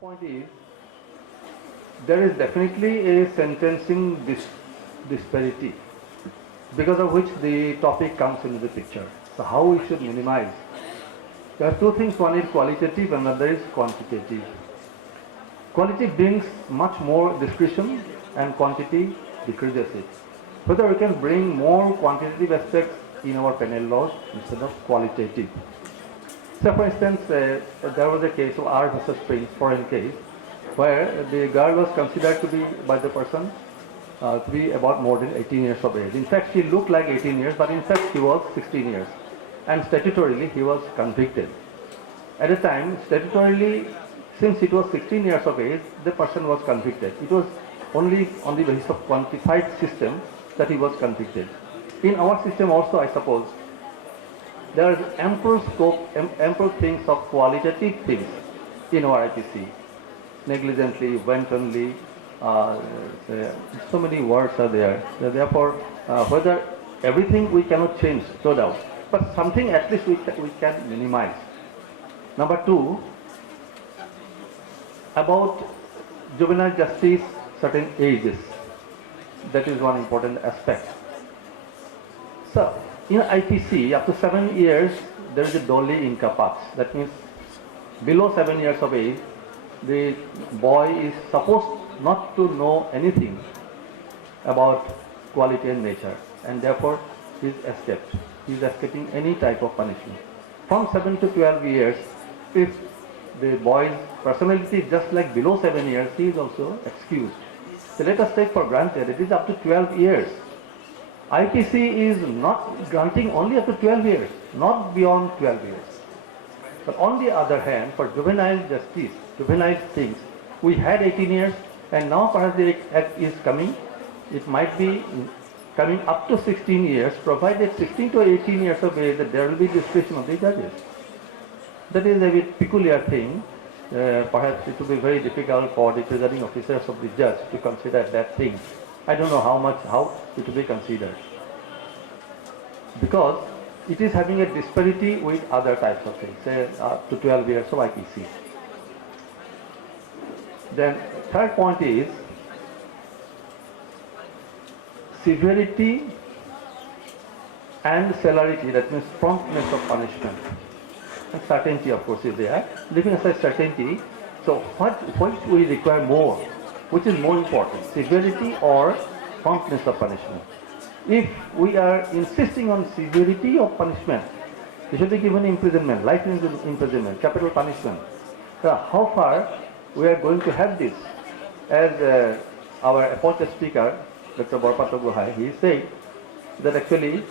point is there is definitely a sentencing disparity because of which the topic comes into the picture. So how we should minimize? There are two things, one is qualitative and another is quantitative. Quality brings much more discretion and quantity decreases it. Whether we can bring more quantitative aspects in our penal laws instead of qualitative. So for instance, there was a case of R versus Prince, foreign case, where the girl was considered to be by the person to be about more than 18 years of age. In fact, she looked like 18 years, but in fact she was 16 years. And statutorily he was convicted. At the time, statutorily, since it was 16 years of age, the person was convicted. It was only on the basis of quantified system that he was convicted. In our system also, I suppose, there is ample scope, ample things of qualitative things in our IPC. Negligently, wantonly, so many words are there. Therefore, whether everything we cannot change, no doubt, but something at least we can minimize. Number two, about juvenile justice, certain ages. That is one important aspect. So, in IPC, up to 7 years, there is a doli incapaz. That means below 7 years of age, the boy is supposed not to know anything about quality and nature, and therefore he is escaped. He is escaping any type of punishment. From 7 to 12 years, if the boy's personality is just like below 7 years, he is also excused. So let us take for granted it is up to 12 years. IPC is not granting only up to 12 years, not beyond 12 years. But on the other hand, for juvenile justice, juvenile things, we had 18 years and now perhaps the act is coming, it might be coming up to 16 years, provided 16 to 18 years of age that there will be discretion of the judges. That is a bit peculiar thing. Perhaps it will be very difficult for the presiding officers of the judge to consider that thing. I don't know how it will be considered. Because it is having a disparity with other types of things, say up to 12 years of IPC. Then third point is severity and celerity, that means promptness of punishment. And certainty, of course, is there. Leaving aside certainty, so what we require more? Which is more important, severity or promptness of punishment? If we are insisting on severity of punishment, we should be given imprisonment, life imprisonment, capital punishment. So how far we are going to have this? As our appointed speaker, Dr. Borpato Guhai, he said that actually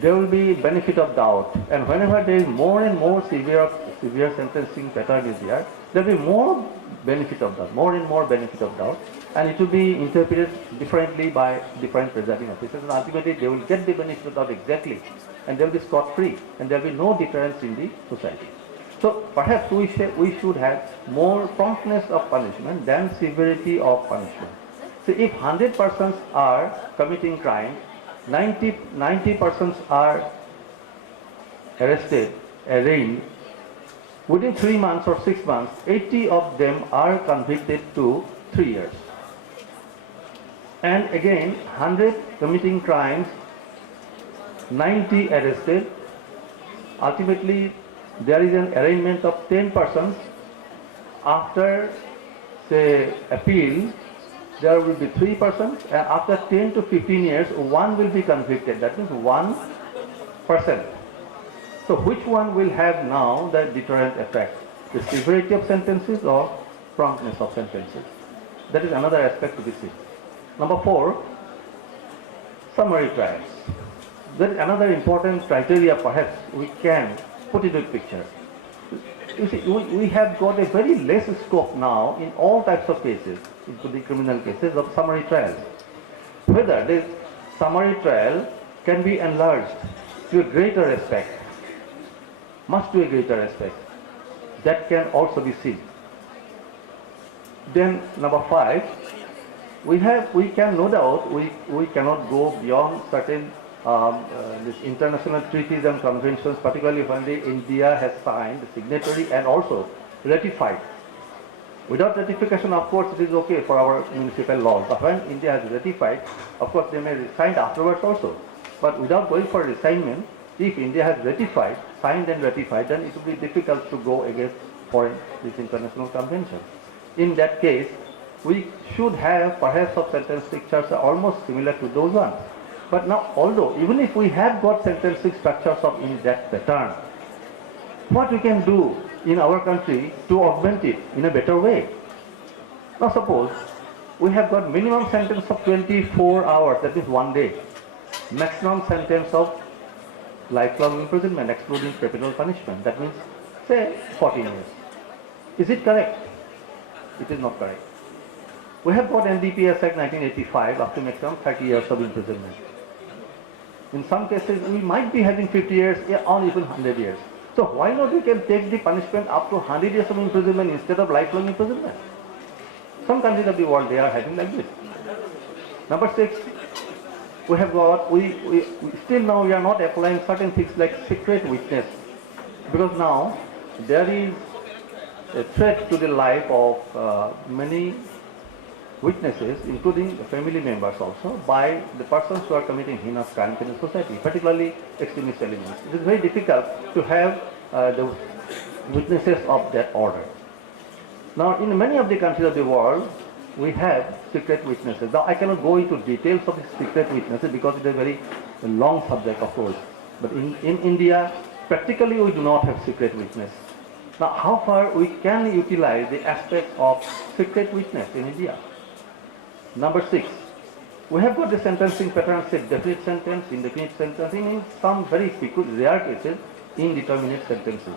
there will be benefit of doubt, and whenever there is more and more severe sentencing pattern is there, there will be more benefit of doubt, more and more benefit of doubt, and it will be interpreted differently by different presiding officers, and ultimately they will get the benefit of doubt exactly, and they will be scot-free, and there will be no deterrence in the society. So perhaps we should have more promptness of punishment than severity of punishment. So if 100 persons are committing crime, 90 persons are arrested, arraigned, within 3 months or 6 months, 80 of them are convicted to 3 years. And again, 100 committing crimes, 90 arrested. Ultimately, there is an arraignment of 10 persons. After, say, appeal, there will be 3 persons, and after 10 to 15 years, one will be convicted. That means 1%. So which one will have now the deterrent effect? The severity of sentences or promptness of sentences? That is another aspect to be seen. Number 4, summary trials. That is another important criteria perhaps we can put into the picture. You see, we have got a very less scope now in all types of cases, including criminal cases, of summary trials. Whether this summary trial can be enlarged to a greater aspect, much to a greater aspect, that can also be seen. Then number 5, we can no doubt, we cannot go beyond certain this international treaties and conventions, particularly when India has signed, signatory and also ratified Without ratification, of course, it is okay for our municipal laws. But when India has ratified, of course, they may rescind afterwards also. But without going for reassignment, if India has ratified, signed and ratified, then it will be difficult to go against foreign this international convention. In that case, we should have perhaps of sentence structures almost similar to those ones. But now, although even if we have got sentencing structures of in that pattern, what we can do in our country to augment it in a better way? Now suppose we have got minimum sentence of 24 hours, that is 1 day, maximum sentence of lifelong imprisonment excluding capital punishment, that means say 14 years. Is it correct? It is not correct. We have got NDPS Act 1985 up to maximum 30 years of imprisonment. In some cases we might be having 50 years or even 100 years. So why not we can take the punishment up to 100 years of imprisonment instead of lifelong imprisonment? Some countries of the world, they are having like this. Number 6, we have got, we still now we are not applying certain things like secret witness, because now there is a threat to the life of many witnesses, including family members also, by the persons who are committing heinous crimes in the society, particularly extremist elements. It is very difficult to have the witnesses of that order. Now, in many of the countries of the world, we have secret witnesses. Now, I cannot go into details of the secret witnesses because it is a very long subject, of course. But in India, practically we do not have secret witness. Now, how far we can utilize the aspects of secret witness in India? Number 6, we have got the sentencing pattern, say definite sentence, indefinite sentencing, in some very rare cases, indeterminate sentences.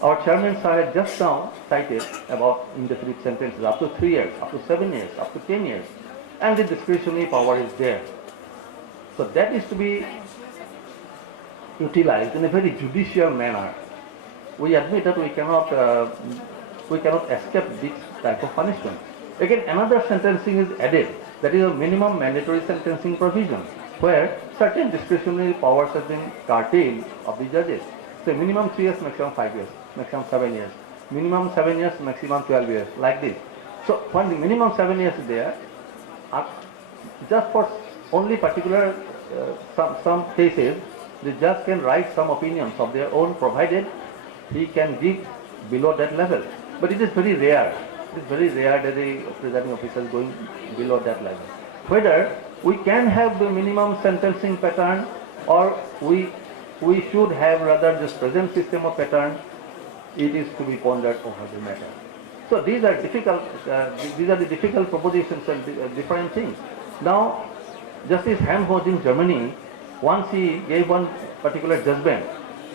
Our chairman sir had just now cited about indefinite sentences up to 3 years, up to 7 years, up to 10 years, and the discretionary power is there. So that is to be utilized in a very judicial manner. We admit that we cannot escape this type of punishment. Again, another sentencing is added, that is a minimum mandatory sentencing provision, where certain discretionary powers have been curtailed of the judges. So minimum 3 years, maximum 5 years, maximum 7 years, minimum 7 years, maximum 12 years, like this. So when the minimum 7 years is there, just for only particular some cases, the judge can write some opinions of their own, provided he can give below that level. But it is very rare. It is very rare that the presiding officer is going below that level. Whether we can have the minimum sentencing pattern, or we should have rather this present system of pattern, it is to be pondered over the matter. So these are difficult. These are the difficult propositions and different things. Now, Justice Helmholtz in Germany, once he gave one particular judgment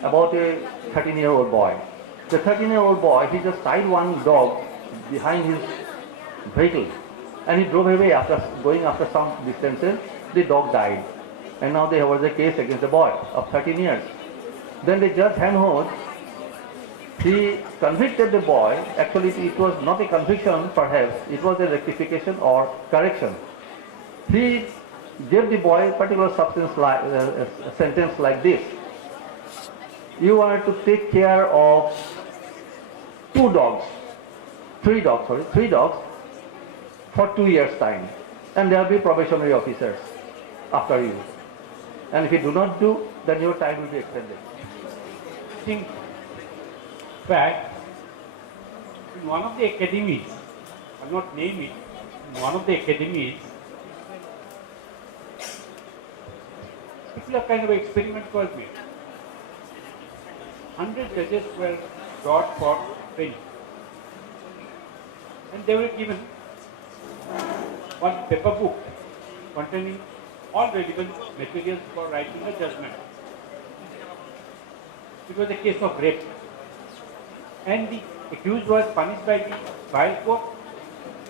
about a 13-year-old boy. The 13-year-old boy, he just tied one dog behind his vehicle, and he drove away. After going after some distances, the dog died, and now there was a case against the boy of 13 years. Then the judge Helmholtz, he convicted the boy. Actually, it was not a conviction, perhaps it was a rectification or correction. He gave the boy a particular sentence like this: you are to take care of three dogs for 2 years time, and there will be probationary officers after you, and if you do not do, then your time will be extended. In fact, in one of the academies, I'll not name it, in one of the academies, particular kind of experiment was made. 100 judges were brought for training, and they were given one paper book containing all relevant materials for writing a judgment. It was a case of rape, and the accused was punished by the trial court,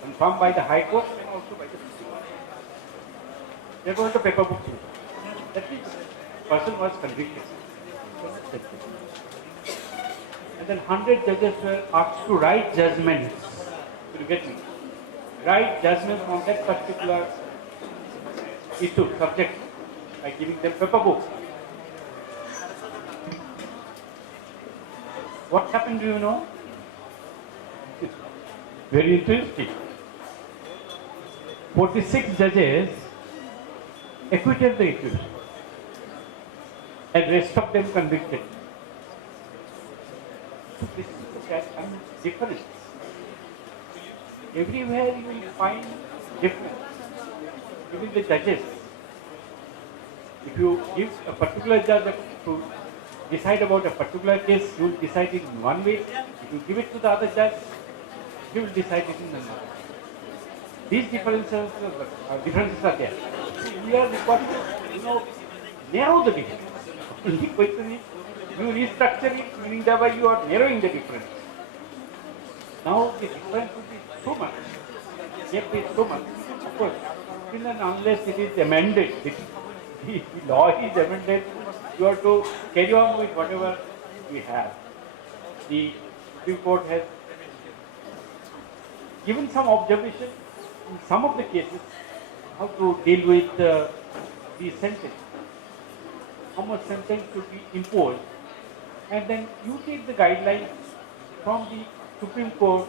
confirmed by the High Court, and also by the Supreme Court. That was the paper book. That means the person was convicted. And then 100 judges were asked to write judgments. Will you get me? Write judgments on that particular issue, subject, by giving them paper books. What happened, do you know? Very interesting. 46 judges acquitted the accused and rest of them convicted. So this is the difference. Everywhere you will find difference. Even the judges. If you give a particular judge to decide about a particular case, you will decide it in one way. If you give it to the other judge, he will decide it in another. These differences are there. See, we are required to, narrow the difference. Only question is, you restructure it, meaning that way you are narrowing the difference. Now the difference will be so much. Gap is so much. Of course, till and unless it is amended, the law is amended, you have to carry on with whatever we have. The Supreme Court has given some observation in some of the cases how to deal with the sentence, how much sentence should be imposed, and then you take the guidelines from the Supreme Court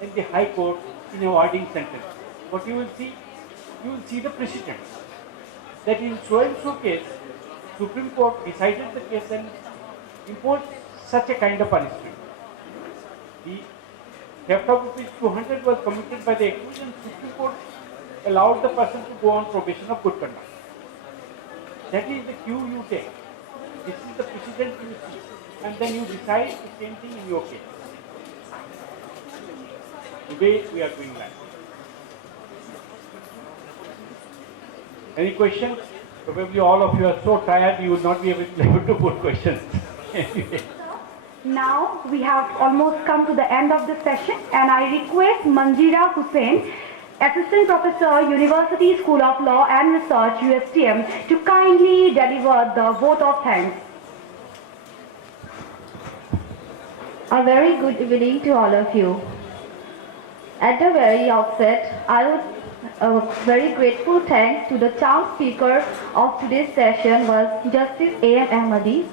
and the High Court in awarding sentence. What you will see the precedent that in so and so case, Supreme Court decided the case and imposed such a kind of punishment. The theft of rupees 200 was committed by the accused and Supreme Court allowed the person to go on probation of good conduct. That is the cue you take. This is the precedent you see. And then you decide the same thing in your case. The way we are doing that. Any questions? Probably all of you are so tired you would not be able to put questions. Anyway. Now we have almost come to the end of the session and I request Manjira Hussain, Assistant Professor, University School of Law and Research, USTM, to kindly deliver the vote of thanks. A very good evening to all of you. At the very outset, I would very grateful thanks to the chance speaker of today's session was Justice A.M. Ahmadi,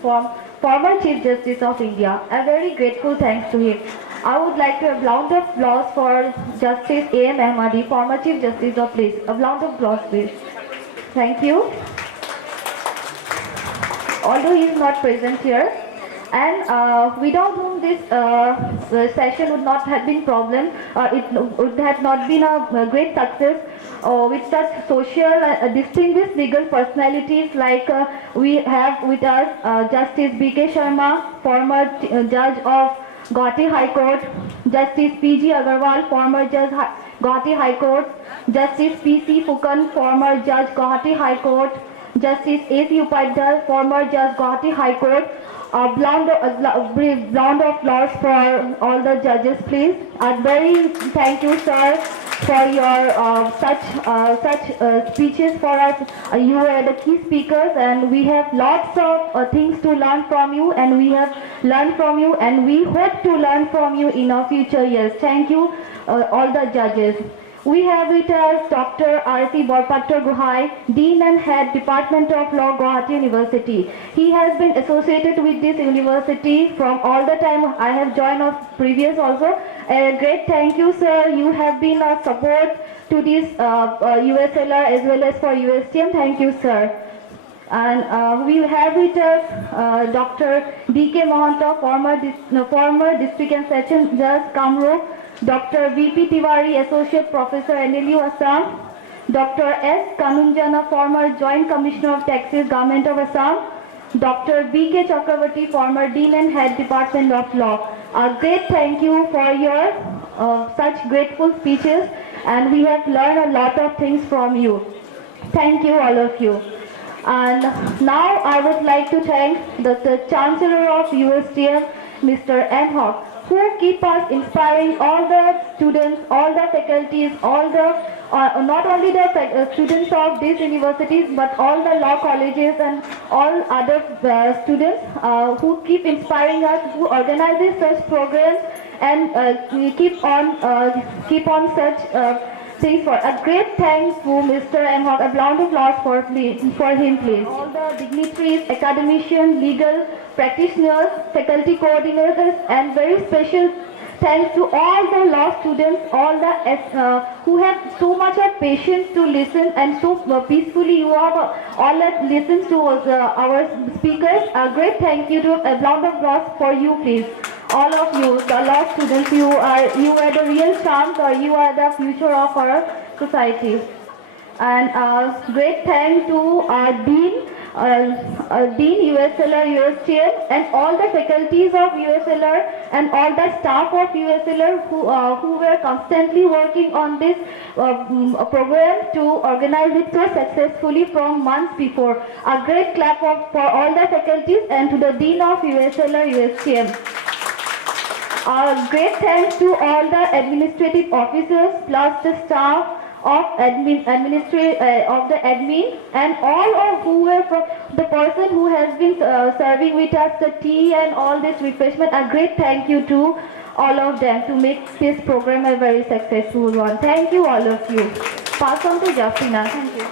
former Chief Justice of India. A very grateful thanks to him. I would like to have a round of applause for Justice A.M. Ahmadi, former Chief Justice of Please. A round of applause, please. Thank you. Although he is not present here, and without whom this session would not have been problem, it would have not been a great success with such social distinguished legal personalities like we have with us Justice B.K. Sharma, former judge of Guwahati High Court, Justice P.G. Agarwal, former judge Guwahati High Court, Justice P.C. Fukan, former judge Guwahati High Court, Justice A.C. Upadhyay, former judge Guwahati High Court. A round of applause for all the judges, please. A very thank you, sir, for your such speeches for us. You are the key speakers, and we have lots of things to learn from you, and we have learned from you, and we hope to learn from you in our future years. Thank you, all the judges. We have with us Dr. R.C. Borpattar Guhai, Dean and Head Department of Law, Guwahati University. He has been associated with this university from all the time I have joined of previous also. A great thank you, sir. You have been a support to this USLR as well as for USTM. Thank you, sir. And we have with us Dr. D.K. Mahanta, former District and Session Judge, Kamrup, Dr. V.P. Tiwari, Associate Professor, NLU, Assam, Dr. S. Kanunjana, former Joint Commissioner of Taxes, Government of Assam, Dr. B.K. Chakravarti, former Dean and Head Department of Law. A great thank you for your such grateful speeches, and we have learned a lot of things from you. Thank you, all of you. And now I would like to thank the Chancellor of USTM, Mr. N. Hawk, who keep us inspiring all the students, all the faculties, all the not only the students of these universities, but all the law colleges and all other students who keep inspiring us, who organizes such programs and keep on such things. For a great thanks to Mr. M. Hawk. A round of applause for him, please. All the dignitaries, academicians, legal practitioners, faculty coordinators, and very special thanks to all the law students, all the who have so much of patience to listen and so peacefully you have all that listens to our speakers. A great thank you to a round of applause for you, please. All of you, the law students, you are the real charms, or you are the future of our society. And great thanks to our Dean, USLR, USTM, and all the faculties of USLR and all the staff of USLR who were constantly working on this program to organize it so successfully from months before. A great clap for all the faculties and to the Dean of USLR, USTM. Great thanks to all the administrative officers plus the staff of of the admin and all of who were from the person who has been serving with us the tea and all this refreshment. A great thank you to all of them to make this program a very successful one. Thank you, all of you. Pass on to Jafrina. Thank you.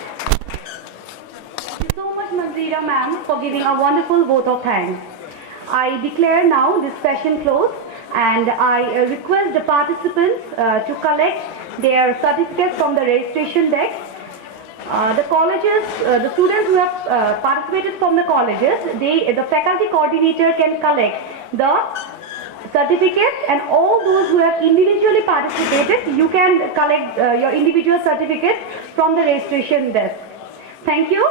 Thank you so much, Manzira ma'am, for giving a wonderful vote of thanks. I declare now this session closed, and I request the participants to collect their certificates from the registration desk. The colleges, the students who have participated from the colleges, the faculty coordinator can collect the certificates, and all those who have individually participated, you can collect your individual certificates from the registration desk. Thank you.